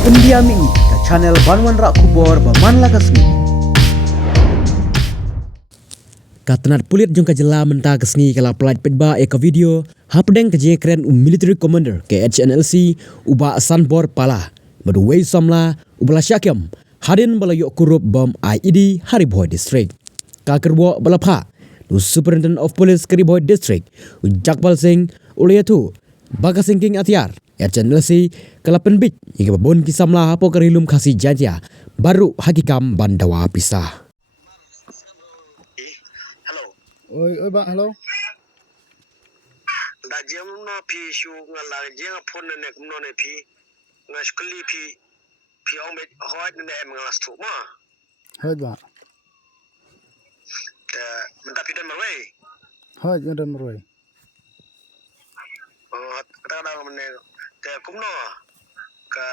Pendiami ke channel Banwan Rak Kubor Baman Lakasmi. Katanat pulit jong kajela mentah kesni kala pelat pedba eka video hapdeng keje keren military commander ke HNLC uba sanbor pala berwei samla ubala syakem hadin bala yok kurup bom IED Hariboy district. Kakerbo bala pha Superintendent of Police Hariboy district Jakbal Singh uliatu baga singking atiar HNLC kala penbit hingga babon kisamla hapo karilum kasih jantia baru hakikam bandawa pisah. Oi bang, hello. Da jem no pi shu ngala jeng phone ne no ne pi ngaskli pi ong be hoat ne em ngalas tu ma Hoi bang. te menta pi dan marwai Hoi jangan meroi. ta da ne te kumno ka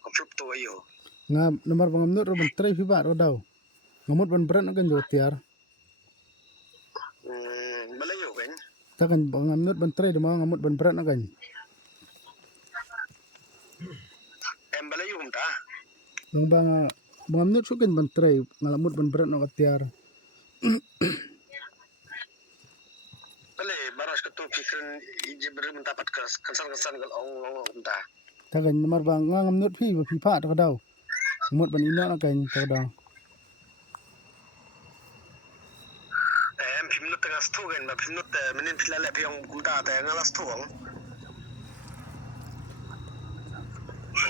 konflik tu ayo Nga nomor bang amnut ro menteri fi ba ro daw. Ngamut ban berat kan jo tiar. balayo kan Takan bang amnut menteri de mau ngamut ban berat kan. em balayo mta Dong bang amnut su kan menteri ngalamut ban berat no tiar. bale baras ka tu fikrin jibril mendapat kesan gal ong mta Takan nomor bang ngamnut fi pa ro daw. Ngamut ban ina kan ta daw. em pimnut tengah stu kan ba pimnut menin pilale pi ong mta te ngalas tu ong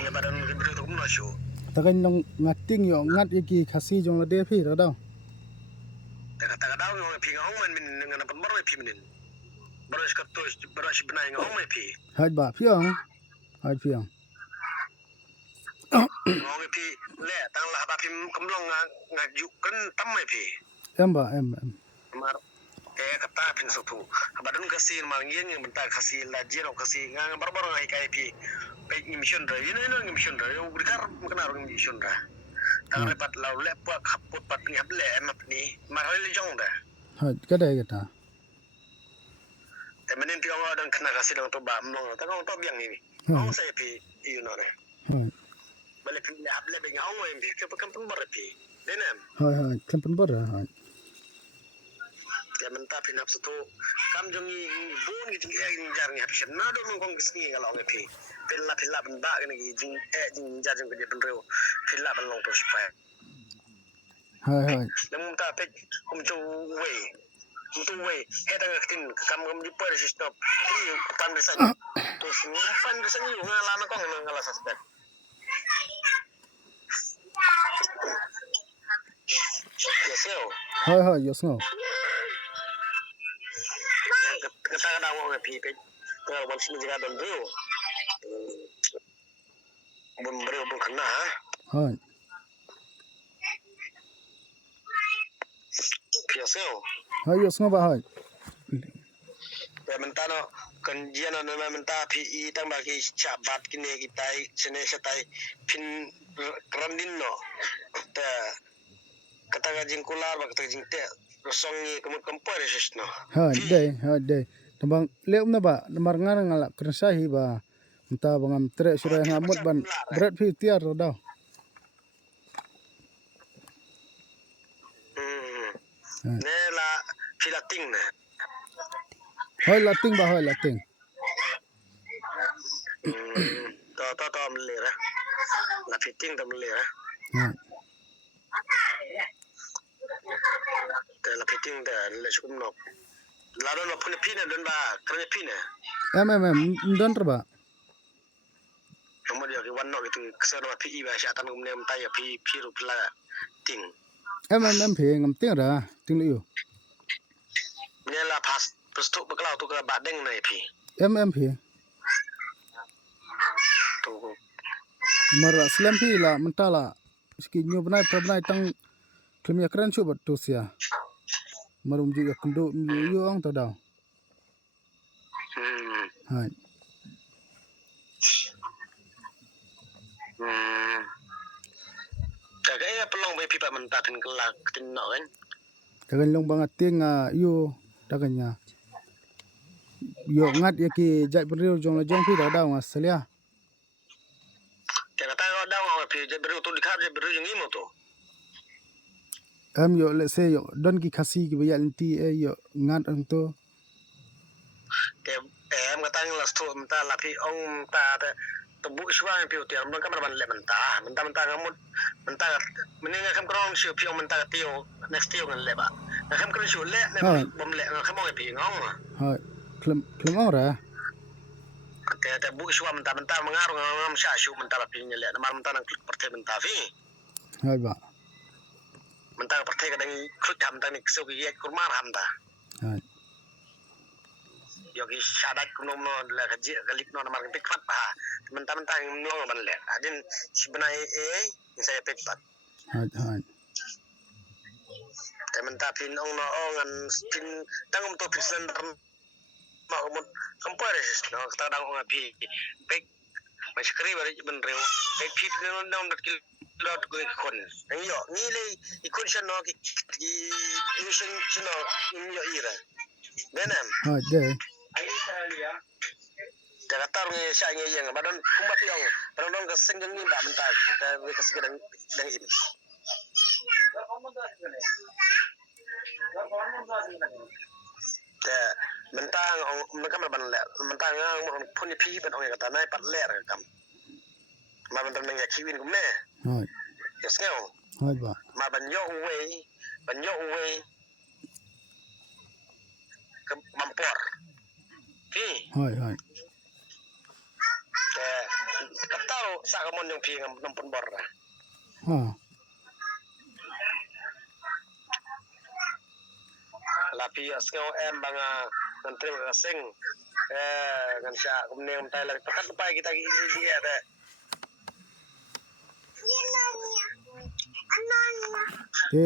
ne badan jibril tu kumno shu Takan long ngating yo ngat iki khasi jong la de fi ro daw. Taga daw ng pi ngong man min ngana pan baroy pi minin baros ka to baros binay ngong may pi Hoi ba fiong. Hoi fiong. ngong pi le tang la ba pim kamlong nga yu kan tam may pi Em ba em. mar kata pin sotu abadun kasi mang yen ng mental kasi la jero kasi nga barbaro nga kai pi pe mission ra yun no mission ra yung bukar makana ro mission ra tang repat law le pa khapot pat ni hable map ni maral jong da Hoi kadai kata. te menin pi ong dan kena kasi dang to ba mong ta ngong to biang ni ong sai pi you know re Hoi. bale pi le hable be ngong mo pi ke pakan pun bar pi denem Hoi kan bar hoi. ya menta pinap satu kam jongi bun gitu ya jar ni habis na do mong kong kisni kalau nge pi pilla benda ni jing jing jar jong ke benreu pilla ban long to spa Hoi. nam ta pe chu wei he ta tin kam di per stop ni pan desan to pan desan yu ngala na kong ngala suspect yes yo Hoi yo sngo. kata kada ngong pi pe kalau bang sini jika dan bro bun bro bun kena Hoi. piaseo Hoi yo sngo ba hoi. mentano kanjian na menta pi tang bagi cabat kini kita sene setai pin kerandin no ta kata gajing kular ba kata jing te rosongi kempar resno Hoi dai. Tambang leum na ba namar ngarang ngala kersahi ba. Entah bangam tre surai ngamut ban berat fi tiar ro daw. ne la filating na Hoi lating ba hoi lating. to melera la fiting to melera Hoi. te la fiting da le sukum no la don no pune pina don ba kare pina Don terba. nomor dia ke wanno gitu kesana pi ba sya tan ngum nem tay pi ru pla ting Phe ngam ting ra ting lu. ne la pas tu beklau tu ke badeng na pi Phe. tu Mar slam phi la mentala. Ski nyu banai pernai tang kemia keren cu bat tu sia. Marum juga kendo yo ang ta daw. Hoi. kagaya pelong be pi pa menta tin kelak tin no kan Kagan long bangat ting yo daganya. Yo ngat ya ki jai beriu jong la jong phi da daw asalia. kata pi je beru tu dikhap je beru yang imo tu yo let's say yo don ki khasi ki bayal ti yo ngat ang to ke em kata ng last tu menta la pi ong ta tu bu shwa pi tu yang kan ban le menta ngamut menta meninga kam krong shu pi menta tio next tio ngan le ba kam krong shu le bom le kam ong pi ngong hai klem ora te bu shwa menta mengaruh ngam sha shu menta la pi le menta nang partai menta fi hai ba menta partai kadang klik ham ta ni ksu ki yek kurmar ham ta hai yogi syadat kuno no la gaji galik no namar pikpat pa menta ngong ban le adin sebenarnya saya pikpat haiแต่มันตาพินองno ngan pin tangum to pisen ma umut kampare no ta dang ong api pek ma skri bari ben rew pek pit no dang dat kil lot ko kon ang yo ni le ikon siya no ki imission sino yo ira benam hai de ta katar ni sya ngi yang badon kumbat yang badon ka seng ni ba mentar ka ka sigedang dang inแต่มันตั้งมันก็มันแหละมันตั้งมันพุ่นพี่เป็นองค์กตาในปัดแลกกันมามันเป็นอย่างชีวิตกูแม่ hai อย่าเสียว hai ba มาบรรยกเวยกับบัมปอร์พี่ hai แต่กับเต้าสากมนยังพี่กับน้ำปนบอร์ ha lapi asngau em banga ngantri kasing ngan sya kumne tai la pakat pai kita dia ada de